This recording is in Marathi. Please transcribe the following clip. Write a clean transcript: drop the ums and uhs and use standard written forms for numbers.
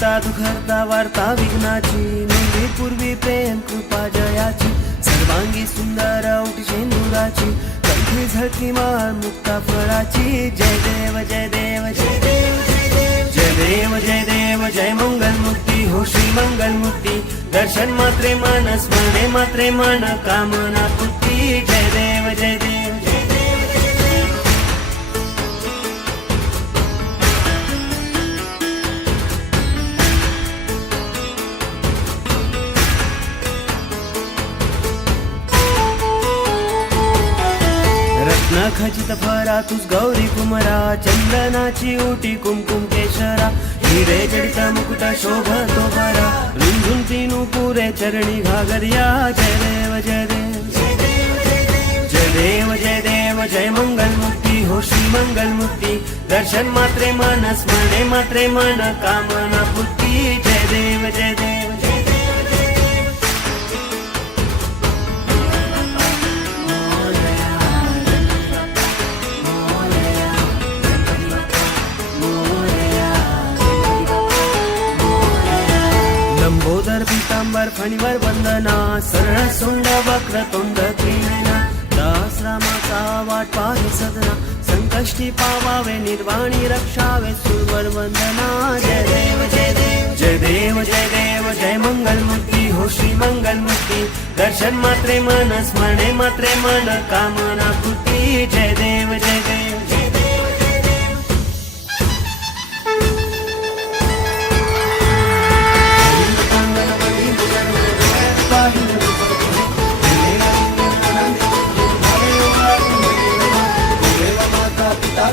ऐकता दुखरता वार्ता विघ्नाची, नोंदी पूर्वी प्रेम कृपा जयाची, सर्वांगी सुंदर औटी शेंदुराची, कंठी झळकी माळ मुक्ता फळाची. जय देव जय देव जय देव जय देव जय देव जय देव जय मंगल मुक्ती हो श्री मंगल मुक्ती. दर्शन मात्रे मन स्मरणे मात्रे मन कामना पूर्ती. जय देव जय देव जय देव जय देव. रत्न खचित फरा तुझ गौरी कुमरा, चंदनाची ओटी कुमकुम केशरा, हिरे जडित मुकुट शोभतो बरा, रुंझुन तीनु पुरे चरणी घागरिया. जय देव जय देव जय देव जय देव जय देव जय देव जय मंगल मुक्ती हो श्री मंगल मुक्ती. दर्शन मात्रे मन स्मरणे मात्रे मन कामना पूर्ती. जय देव जय देव जय देव जय देव. लंबोदर पीतांबर फणीवर वंदना, सरळ सोंड वक्र तोंड त्रिनयना, दास रामाचा वाट पाहे सदना, संकष्टी पावावे निर्वाणी रक्षावे सुरवर वंदना. जय देव जय देव जय देव जय देव जय मंगल मुक्ती हो श्री मंगल मुक्ती. दर्शन मात्रे मन स्मरणे मात्रे मन कामना पूर्ती. जय देव जय देव जय देव जय देव. पिता